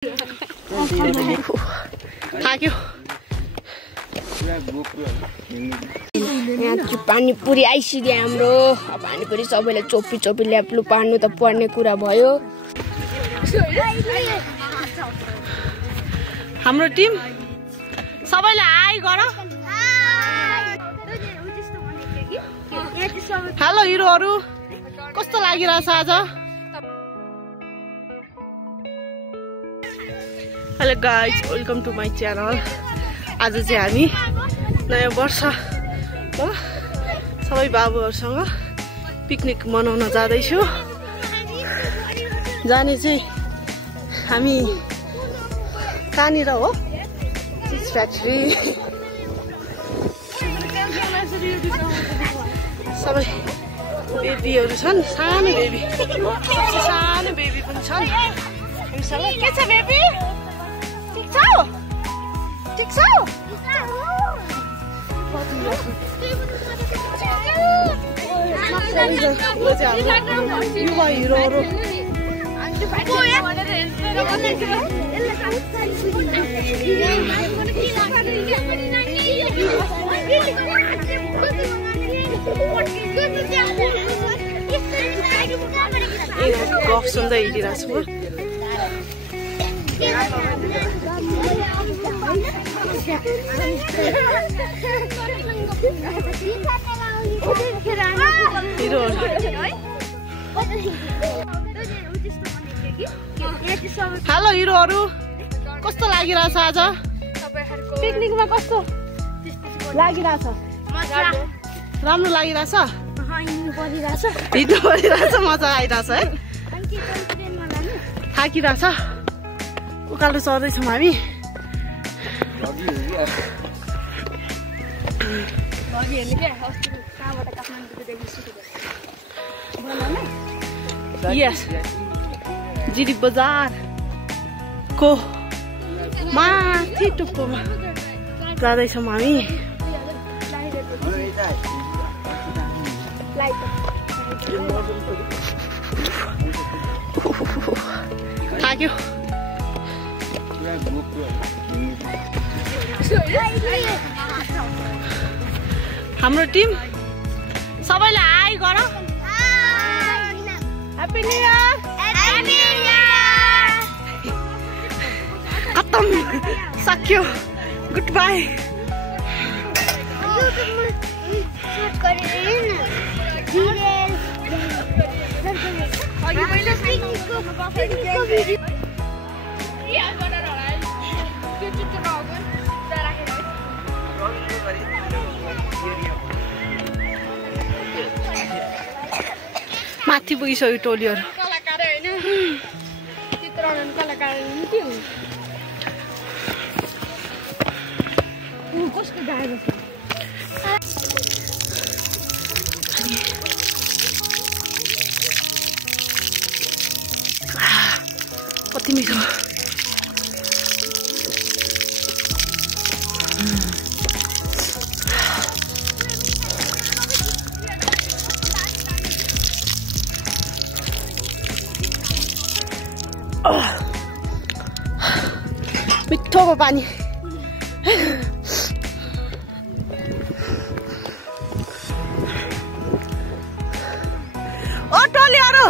थाक्यो यहाँ चाहिँ पानीपुरी आइसिदियो हाम्रो पानीपुरी सबैले चोपी चोपी ल्याप्लु पार्नु त पर्ने कुरा भयो हाम्रो टिम सबैले हाई गर हेलो हिरोहरु कस्तो लागिरहेछ आज hello guys welcome to my channel आज चाहिँ हामी नयाँ वर्ष हो सबै बाबुहरुसँग पिकनिक मनाउन जाँदैछु जाने चाहिँ हामी कहाँनिर हो चिज फ्याक्ट्री सबै बेबीहरु छन् सानो बेबी पनि छन् हामीसँग के छ बेबी ठीक छ युवा हिरोहरु गफ सुन्दै हिँडिरहेको छु हेलो हिरोहरु कस्तो लागिरहेछ आज पिकनिकमा कस्तो लागिरहेछ राम्रो लागिरहेछ हिँड्नु परिरहेछ मजा आइरहेछ है थाकिरहेछ उकालो चढ्दैछौँ हामी यस जिरी बजार को माथि टुप्पोमा जाँदैछौँ हामी थाक्यो हाम्रो टिम सबैले हाई गर ह्यापी न्यू इयर खत्तम सक्यो गुड बाई माथि पुगिसक्यो टोलीहरु कलाकार हैन चित्रण कलाकार नि के हो कस्तो गाह्रो छ कति मिठो मिठोको पानी ओ टोलीहरु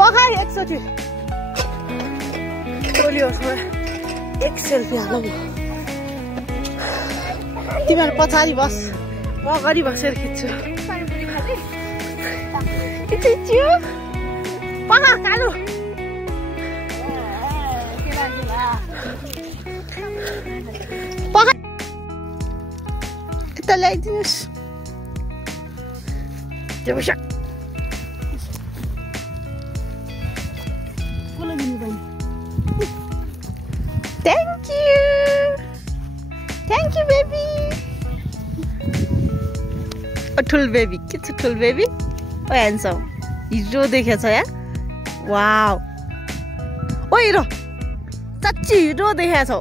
पखाइ एकचोटि टोलीहरुसँग एक सेल्फी हालौँ तिमीहरु पछाडि बस म अगाडि बसेर खिच्छु खिच्छु पखा कालो पखा यता ल्याइदिनुहोस् Thank you, baby. ठुल बेबी के छ ठुल बेबी ओ ह्यान्डसम हिरो देखेछ या वाउ ओ हिरो साच्चै हिरो देखेछौ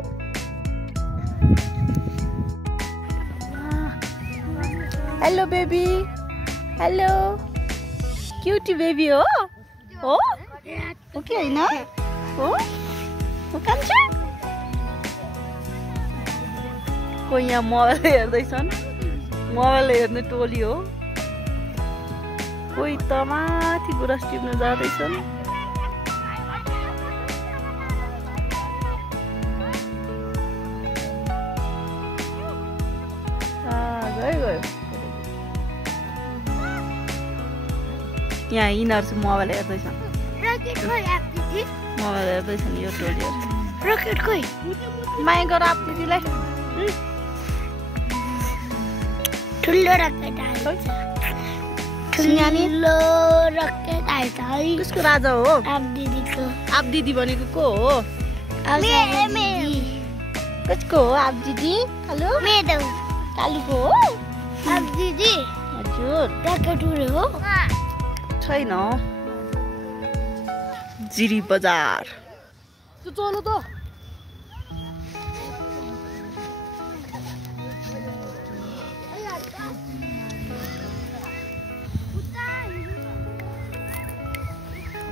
hello baby hello cutie baby हो हो हो कि होइन हो कान्छ कोही यहाँ मोबाइल हेर्दैछन् मोबाइल हेर्ने टोली हो कोही त माथि गुराँस टिप्न जाँदैछन् गयो यहाँ यिनीहरू चाहिँ मोबाइल हेर्दैछन् मोबाइल हेर्दैछन् यो टोलीहरू रकेट खोइ माया गर आप दिदीलाई ठुलो रकेट हाल्छ ठुलो रकेट हाल्छ है कसको राजा हो आप दिदीको आप दिदी भनेको को हो कसको हो आप दिदी हेलो मेरो कालीको हो आप दिदी हजुर रकेट हो छैन जिरी बजार चलो त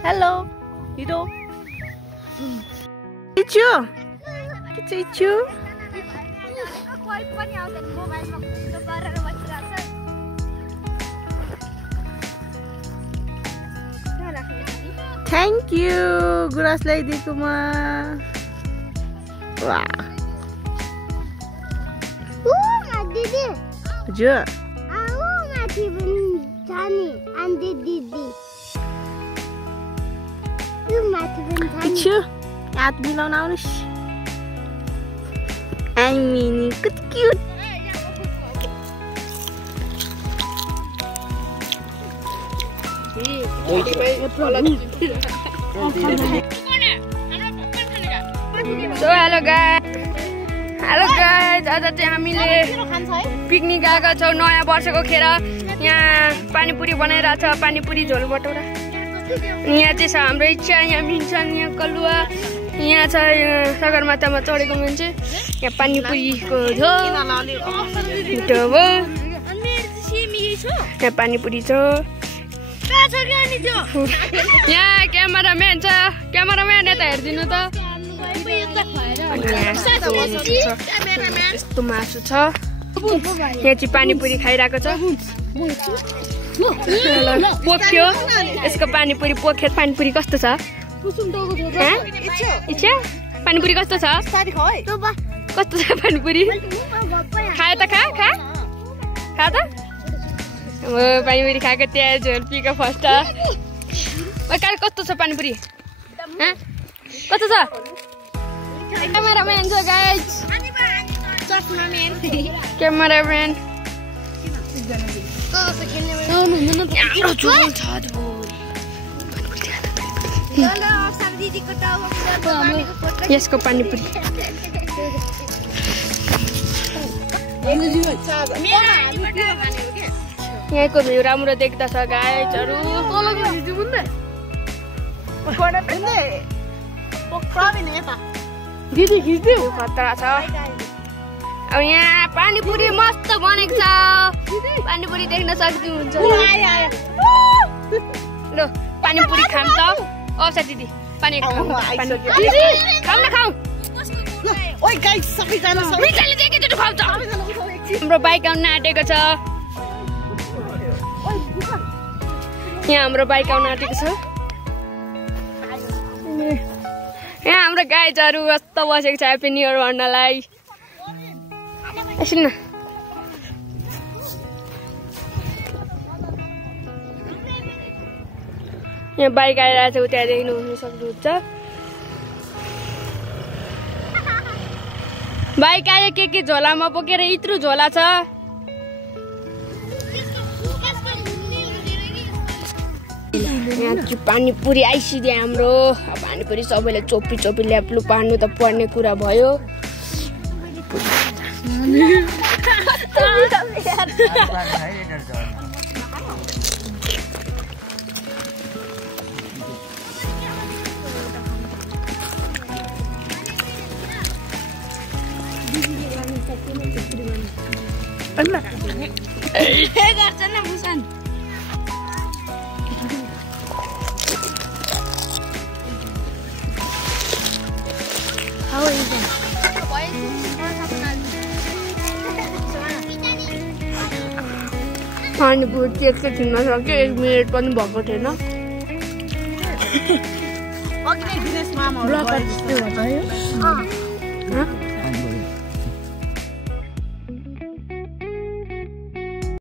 हेलो हिरो इच्छु के चाहिँ इच्छु कोही पनि आउँदैन मोबाइलमा फोटो गरेर बसिरहेछ थ्याङ्क यू गुराँस ल्याइदिएकोमा वाह दिदी हजुर माथि पनि छ नि आन्टी दिदी माथि पनि छ इच्छु हात मिलाउन आउनुहोस् आइमिनी कति क्युट So hello guys आज चाहिँ हामीले पिकनिक आएका छौँ नयाँ वर्षको खेर यहाँ पानीपुरी बनाइरहेछ पानीपुरी झोल बटौरा यहाँ चाहिँ छ हाम्रो इच्छा यहाँ मिन्छन् यहाँ कलुवा यहाँ छ सगरमाथामा चढेको मान्छे यहाँ पानीपुरीको झोल यहाँ पानीपुरी छ यहाँ क्यामेराम्यान छ क्यामेराम्यान यता हेरिदिनु त यस्तो मासु छ यहाँ चाहिँ पानीपुरी खाइरहेको छ पोख्यो यसको पानीपुरी पोख्यो पानीपुरी कस्तो छ इच्छा पानीपुरी कस्तो छ कस्तो छ पानीपुरी खाए त खा खा खा त पानीपुरी खाएको त्यहाँ झोल पिको फर्स्ट काल कस्तो छ पानीपुरी कस्तो छ क्यामेराम्यान छ गाइज क्यामेराम्यान हाम्रो झोल छ यसको पानीपुरी यहाँको भ्यू राम्रो देख्दछ गाइजहरू खतरा छ अब यहाँ पानीपुरी मस्त बनेको छ पानीपुरी देख्न सक्नुहुन्छ ल पानीपुरी खाऊँ त औसा दिदी पानी खाऊ न खाऊ हाम्रो बाइक आउन आँटेको छ यहाँ हाम्रो बाइक आउन आँटेको छ यहाँ हाम्रो गाइजहरू कस्तो बसेको छ ह्याप्पी न्यु इयर भन्नलाई सुन्न यहाँ बाइक आइरहेको छ त्यहाँ देख्नु सक्नुहुन्छ बाइक आयो के झोलामा बोकेर यत्रो झोला छ यहाँ चाहिँ पानीपुरी आइसिदियो हाम्रो पानीपुरी सबैले चोपी चोपी ल्याप्लु पार्नु त पर्ने कुरा भयो पानीपुरी चाहिँ एकैछिनमा सक्यो 1 मिनट पनि भएको थिएन अघि नै दिनेश मामा